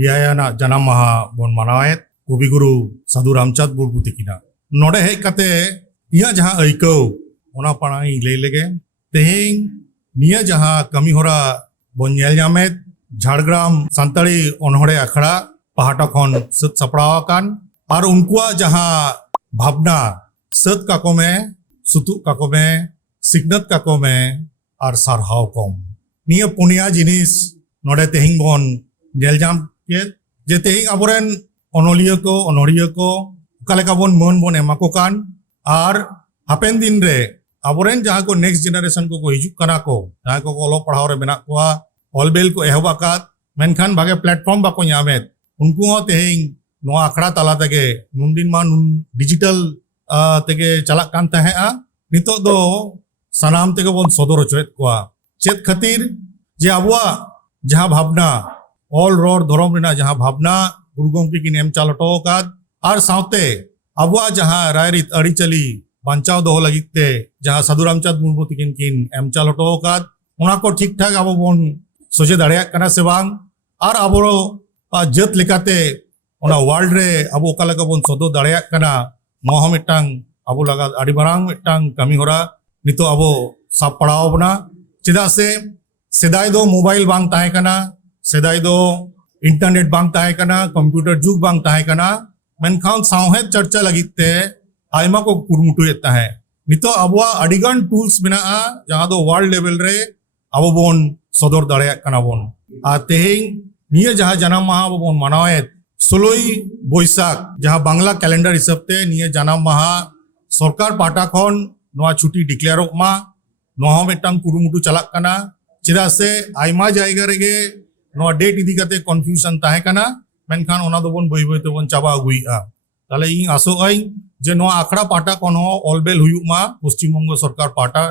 ᱮᱭᱟᱭᱟᱱᱟᱜ ᱡᱟᱱᱟᱢ ᱢᱟᱦᱟ ᱵᱚᱱ ᱢᱟᱱᱟᱣᱮᱫ ᱠᱚᱵᱤᱜᱩᱨᱩ ᱥᱟᱹᱫᱷᱩ ᱨᱟᱢᱪᱟᱸᱫᱽ ᱢᱩᱨᱢᱩ ᱛᱟᱹᱠᱤᱱᱟᱜ ᱱᱚᱰᱮ ᱦᱮᱡ ᱠᱟᱛᱮ ᱤᱧᱟᱹᱜ ᱡᱟᱦᱟᱸ ᱟᱹᱭᱠᱟᱹᱣ ᱚᱱᱟ ᱯᱟᱲᱟᱝ ᱤᱧ ᱞᱟᱹᱭ ᱞᱮᱜᱮ। ᱛᱮᱦᱮᱧ ᱱᱤᱭᱟᱹ ᱡᱟᱦᱟᱸ ᱠᱟᱹᱢᱤ ᱦᱚᱨᱟ ᱵᱚᱱ ᱧᱮᱞ ᱧᱟᱢᱮᱫ ঝাড়গ্রাম ᱥᱟᱱᱛᱟᱲᱤ ᱚᱱᱚᱬᱦᱮ ᱟᱠᱷᱲᱟ ᱯᱟᱦᱴᱟ ᱠᱷᱚᱱ ᱥᱟᱹᱛ ᱥᱟᱯᱲᱟᱣ ᱟᱠᱟᱱ ᱟᱨ ᱩᱱᱠᱩᱣᱟᱜ ᱡᱟᱦᱟᱸ ᱵᱷᱟᱵᱽᱱᱟ ᱥᱟᱹᱛ ᱠᱟᱠᱚ ᱢᱮ, ᱥᱩᱛᱩᱜ ᱠᱟᱠᱚ ᱢᱮ, ᱥᱤᱠᱷᱱᱟᱹᱛ ᱠᱟᱠᱚ ᱢᱮ ᱟᱨ ᱥᱟᱨᱦᱟᱣ ᱠᱚᱢ। ᱱᱤᱭᱟᱹ ᱯᱩᱱᱭᱟ ᱡᱤᱱᱤᱥ ᱱᱚᱰᱮ ᱛᱮᱦᱮᱧ ᱵᱚᱱ ᱧᱮᱞ ᱧᱟᱢ ᱠᱮᱫ ᱡᱮ ᱛᱮᱦᱮᱧ ᱟᱵᱚᱨᱮᱱ ᱚᱱᱚᱞᱤᱭᱟᱹ ᱠᱚ ᱚᱱᱚᱲᱦᱤᱭᱟᱹ ko ᱚᱠᱟ ᱞᱮᱠᱟ ᱵᱚᱱ ᱢᱟᱹᱱ ᱵᱚᱱ ᱮᱢᱟ ᱠᱚ ᱠᱟᱱ ᱟᱨ ᱦᱟᱯᱮᱱ ᱫᱤᱱ ᱨᱮ ᱟᱵᱚᱨᱮᱱ ᱡᱟᱦᱟᱸ ᱠᱚ नेक्स्ट ᱡᱮᱱᱟᱨᱮᱥᱚᱱ ᱠᱚ ᱦᱤᱡᱩᱜ ᱠᱟᱱᱟ ᱠᱚ ᱡᱟᱦᱟᱸᱭ ᱠᱚ ᱚᱞᱚᱜ ᱯᱟᱲᱦᱟᱣ ᱨᱮ ᱢᱮᱱᱟᱜ ᱠᱚᱣᱟ ᱚᱞᱵᱮᱞ ᱠᱚ ᱮᱦᱚᱵ ᱟᱠᱟᱫ ᱢᱮᱱᱠᱷᱟन ᱵᱷᱟᱜᱮ ᱯᱞᱟᱴᱯᱷᱚᱨᱢ ᱵᱟᱠᱚ ᱧᱟᱢᱮᱫ ᱩᱱᱠᱩ ᱦᱚᱸ ᱛᱮᱦᱮᱧ ᱱᱚᱣᱟ ᱟᱠᱷᱲᱟ ᱛᱟᱞᱟ ᱛᱮᱜᱮ ᱱᱩᱱᱫᱤᱱ ᱢᱟ ᱰᱤᱡᱤᱴᱟᱞ ᱛᱮᱜᱮ ᱪᱟᱞᱟᱜ ᱠᱟᱱ ᱛᱟᱦᱮᱸᱜᱼᱟ ᱱᱤᱛᱚᱜ ᱫᱚ ᱥᱟᱱᱟᱢ ᱛᱮᱜᱮ ᱵᱚᱱ ᱥᱚᱫᱚᱨ ᱦᱚᱪᱚᱭᱮᱫ ᱠᱚᱣᱟ ᱪᱮᱫ ᱠᱷᱟᱹᱛᱤᱨ ᱡᱮ ᱟᱵᱚᱣᱟᱜ ᱡᱟᱦᱟᱸ ᱵᱷᱟᱵᱽᱱᱟ ᱚᱞ ᱨᱚᱲ ᱫᱷᱚᱨᱚᱢ ᱨᱮᱱᱟᱜ ᱡᱟᱦᱟᱸ ᱵᱷᱟᱵᱽᱱᱟ गुरु गंगे की नेम चाल हटो आकाद और साउते अबुआ जहां रायरित अड़ीचली बांचाव दोहो लगित ते जहां साधु रामचंद्र मुर्मू तकिन किन एम चाल हटो आकाद ओना को ठीक ठाक अब बोन सोचे दाड़िया कना से बांग और अब जत लेकाते ओना वर्ल्ड रे अब ओका लगा बोन सदो दाड़िया कना नोह मिटांग अब लगा अड़ी मारांग मिटांग कमी होरा नितो अब साब पड़ाव बना चेदा से सेदाय दो मोबाइल बांग ताहे कना सेदाय दो इंटरनेट बांग ताहे कना कंप्यूटर जुग बांग ताहे कना मेनखान सावहेद चर्चा लगिते आयमा को कुरुमुटुएत ताहे नितो अबवा अडिगन टूल्स मेनाआ जहां दो वर्ल्ड लेवल रे अब बोन सदर दाड़िया कना बोन आ तेहेñ निया जहां जनाम माहा बोन मानावेत 16 बैसाख जहां बांग्ला कैलेंडर हिसाबते निया जनाम माहा सरकार पाटा खन नोआ छुट्टी डिक्लेयर मा नोहा मिटांग कुरुमुटु चलाक कना चेदा से आयमा जायगा रेगे नोआ डेट इदी काते कन्फ्यूजन ताहे कना मेनखान ओना दो बोन बई बई ते बोन चाबा अगुइआ ताले इन आसो आई जे नोआ आखड़ा पाटा कोन हो ऑलबेल हुयुक मा पश्चिम बंग सरकार पाटा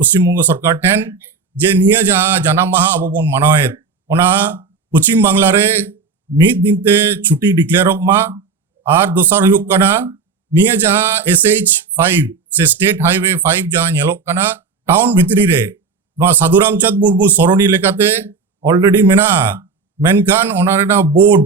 पश्चिम बंग सरकार ठेन जे निया जहां जनाम माहा अब बोन मानावेत ओना पश्चिम बांग्ला रे मिद दिनते छुट्टी डिक्लेयर मा आर दोसर हुयुक कना निया जहां SH5 से स्टेट हाईवे 5 जहां नेलोक कना टाउन भितरी रे नोआ साधु रामचंद्र मुर्मू सरणी लेकाते ऑलरेडी मेना मेनखान ओना रेना बोर्ड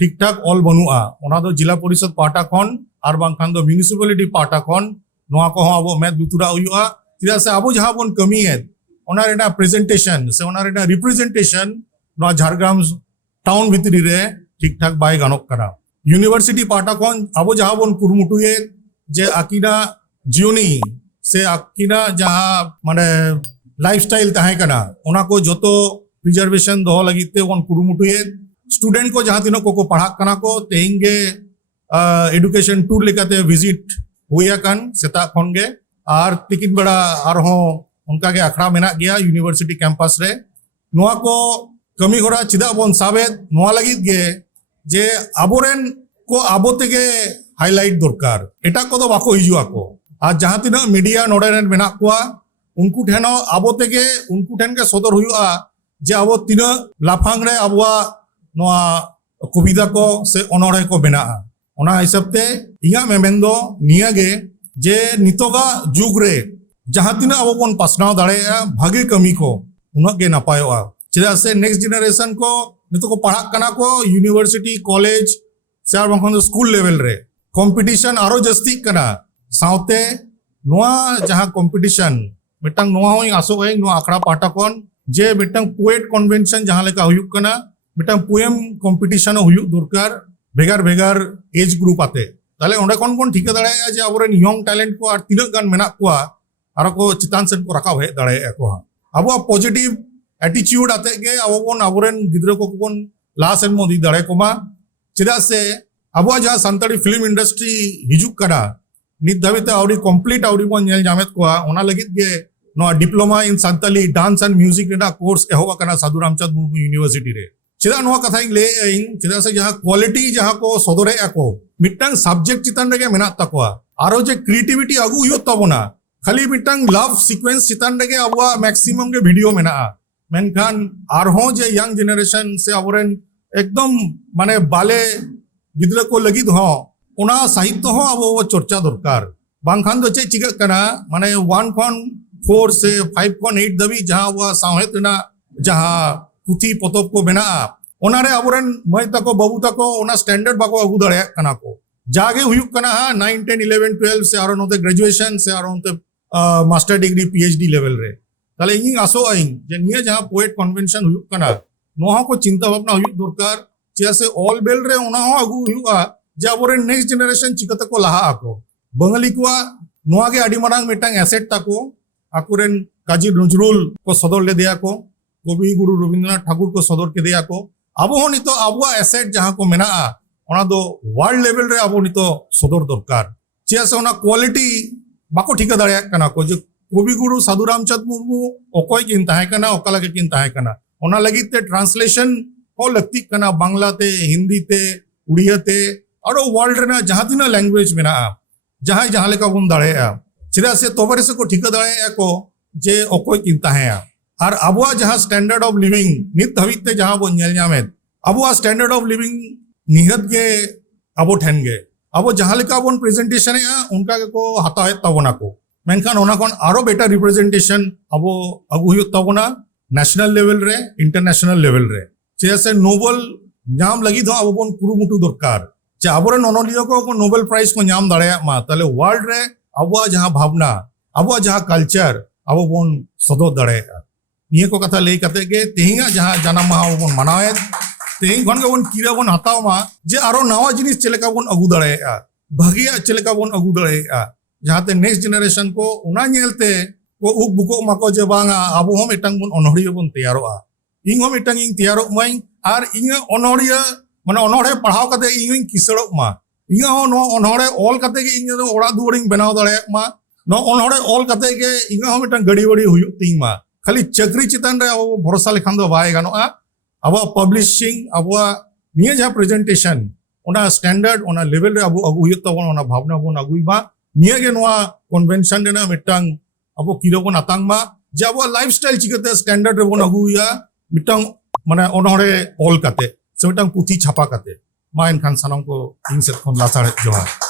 ठीक ठाक ऑल बनुआ ओना दो जिला परिषद पाटा खन आर बांखान दो म्युनिसिपैलिटी पाटा खन नोआ को अब मेद दुतुरा हुयुआ चिदा से अब जहां बोन कमीएत ओना रेना प्रेजेंटेशन से ओना रेना रिप्रेजेंटेशन नोआ झारग्राम टाउन भितरी रे ठीक ठाक बाय गानोक कना यूनिवर्सिटी पाटा खन अब जहां बोन कुरुमुटुए जे आकिना जियोनी से आकिना जहां माने लाइफस्टाइल ताहे कना ओना को जोतो प्रिजर्वेशन दो लगिते बोन कुरुमुटुए स्टूडेंट को जहां तिनो को पढ़ा कना को तेहिंगे एडुकेशन टूर लेकाते विजिट हुया कान सेता खनगे आर तिकिन बड़ा आर हो उनका के अखड़ा मेना गया यूनिवर्सिटी कैंपस रे नोआ को कमी होरा चिदा बोन साबेत नोआ लगित गे जे आबोरेन को आबोतेगे हाईलाइट दरकार एटा को दो बाको हिजुआ को आ जहां तिनो मीडिया नोडेरेन मेना कोआ उनको ठेनो आबो तेगे उनको ठेन के सदर हुआ जे आबो तीना लाफांग रे आबवा नोआ कविता को से अनोड़े को बेना ओना हिसाबते इया मेमेंदो नियागे जे नितोगा जुग रे जहां तीना आबो बोन पासनाव दाड़ेया भागे कमी को उना गे नापायोआ चेदा से नेक्स्ट जनरेशन को नितो को पढ़ा कना को यूनिवर्सिटी कॉलेज से आर बांखान स्कूल लेवल रे कंपटीशन आरो जस्ती कना साउते नोआ जहां कंपटीशन मिटांग नोआ होई आसो गई नोआ आखड़ा पाटा कोन जे मिटांग पोएट कन्वेंशन जहां लेका हुयुक कना मिटांग पोएम कंपटीशन हुयुक दरकार भेगार भेगार एज ग्रुप आते ताले ओंडे कोन कोन ठिका दाड़ाया जे आबोरेन यंग टैलेंट को आर तिना गान मेना कोआ आरो को चितान सेन को राखा हे दाड़ाया को आबो पॉजिटिव एटीट्यूड आते गे आबो बोन आबोरेन गिद्रा को कोन ला सेन मोदी दाड़े कोमा चिदा से आबो जहां संताड़ी फिल्म इंडस्ट्री हिजुक कना नित धाबिते आवरी कंप्लीट आवरी बोन नेल जामेत कोआ ओना लगित गे नोआ diploma in Santali dance and music रेना कोर्स एहोबा कना साधु रामचंद्र मुर्मू यूनिवर्सिटी रे चेदा नोआ कथा इन ले इन चेदा से जहां क्वालिटी जहां को सदरे ako मिटांग सब्जेक्ट चितान रेगे मेना तकोआ आरो जे क्रिएटिविटी आगु हुयो तबोना खाली मिटांग लव सीक्वेंस चितान रेगे अबवा मैक्सिमम के वीडियो मेना मेनखान आरहो जे यंग जनरेशन से अबोरेन एकदम माने बाले गिद्रा को लगित हो ओना साहित्य हो अब चर्चा दरकार बांखान दो चे चिका कना माने 1.4 से 5.8 दबी जहां वो साहित्य ना जहां पुथी पतब को बेना ओनारे अबोरेन मई तको बाबू तको ओना स्टैंडर्ड बाको अगू दाड़े कना को जागे हुयुक कना हा 9 10 11 12 से आरो नोते ग्रेजुएशन से आरो नोते मास्टर डिग्री पीएचडी लेवल रे ताले इन आसो आइन जे निया जहां पोएट कन्वेंशन हुयुक कना नोहा को चिंता भावना हुयुक दरकार जैसे ऑल बेल रे ओना हो अगू हुयुआ जे अबोरेन नेक्स्ट जनरेशन चिकते को लाहा आको बंगाली को नोआ के आडी मारांग मिटांग एसेट ताको आकुरेन काजी नजरुल को सदर ले दिया को कवि गुरु रविंद्रनाथ ठाकुर को सदर के दिया को अब हो नितो आबुआ एसेट जहां को मेना ओना दो वर्ल्ड लेवल रे अब नितो सदर दरकार चेस ओना क्वालिटी बाको ठिका दाड़िया कना को जो कवि गुरु साधु रामचंद्र मुर्मू ओकोय किन ताहे कना ओकाला के किन ताहे कना ओना लगी ते ट्रांसलेशन हो लगती कना बांग्ला ते हिंदी ते उड़िया ते और वर्ल्ड रे जहां तीना लैंग्वेज मेना जहां जहां लेका बुन दाड़िया चिदा से तोबरे से को ठिका दाड़िया को जे ओकोय किन ताहे और अबुआ जहां स्टैंडर्ड ऑफ लिविंग नित हविते जहां बो नेल ᱧᱟᱢᱮᱫ अबुआ स्टैंडर्ड ऑफ लिविंग निहत गे अबो ठेन गे अबो जहां लेका बोन प्रेजेंटेशन है उनका को हतावे तबोना को मेनखान ओना कोन आरो बेटर रिप्रेजेंटेशन अबो अगु हुयो तबोना नेशनल लेवल रे इंटरनेशनल लेवल रे जैसे नोबेल नाम लगी दो अबो बोन कुरुमुटु दरकार जे अबोरे नोनोलियो को नोबेल प्राइज को नाम दाड़या मा ताले वर्ल्ड रे अबुआ जहां भावना अबुआ जहां कल्चर अबो बोन सदो दाड़या निये को कथा लई कते गे तेहिंगा जहां जन्म माह बोन मनावे तेहिं खन के बोन कीरा बोन हताव मा जे आरो नवा जिनिस चलेका बोन अगु दाड़ेया भागिया चलेका बोन अगु दाड़ेया जहां ते नेक्स्ट जनरेशन को उना नेलते को उक बुको माको जे बांगा आबो हम एटांग बोन अनहरिया बोन तैयारोआ इन हम एटांग इन तैयारो माई आर इन अनहरिया माने अनहरे पढ़ाव कते इन किसड़ो मा इन हो नो अनहरे ऑल कते के इन ओड़ा दुवरिंग बनाव दाड़े मा नो अनहरे ऑल कते के इन हम एटांग गड़ी वड़ी हुयु तिंग मा खाली चक्री चितान रे अब भरोसा लेखान दो बाय गानोआ अब पब्लिशिंग अब निये जहां प्रेजेंटेशन ओना स्टैंडर्ड ओना लेवल रे अब अगु हुयो तबन ओना भावना बोन अगुइबा निये गे नोआ कन्वेंशन रे ना मिटांग अब किरो बोन अतांग मा जे अब लाइफस्टाइल चिकते स्टैंडर्ड रे बोन अगुइया मिटांग माने ओनहरे ऑल कते से मिटांग पुथी छापा कते मा एनखान सानम को इन से खन लासारे जोहार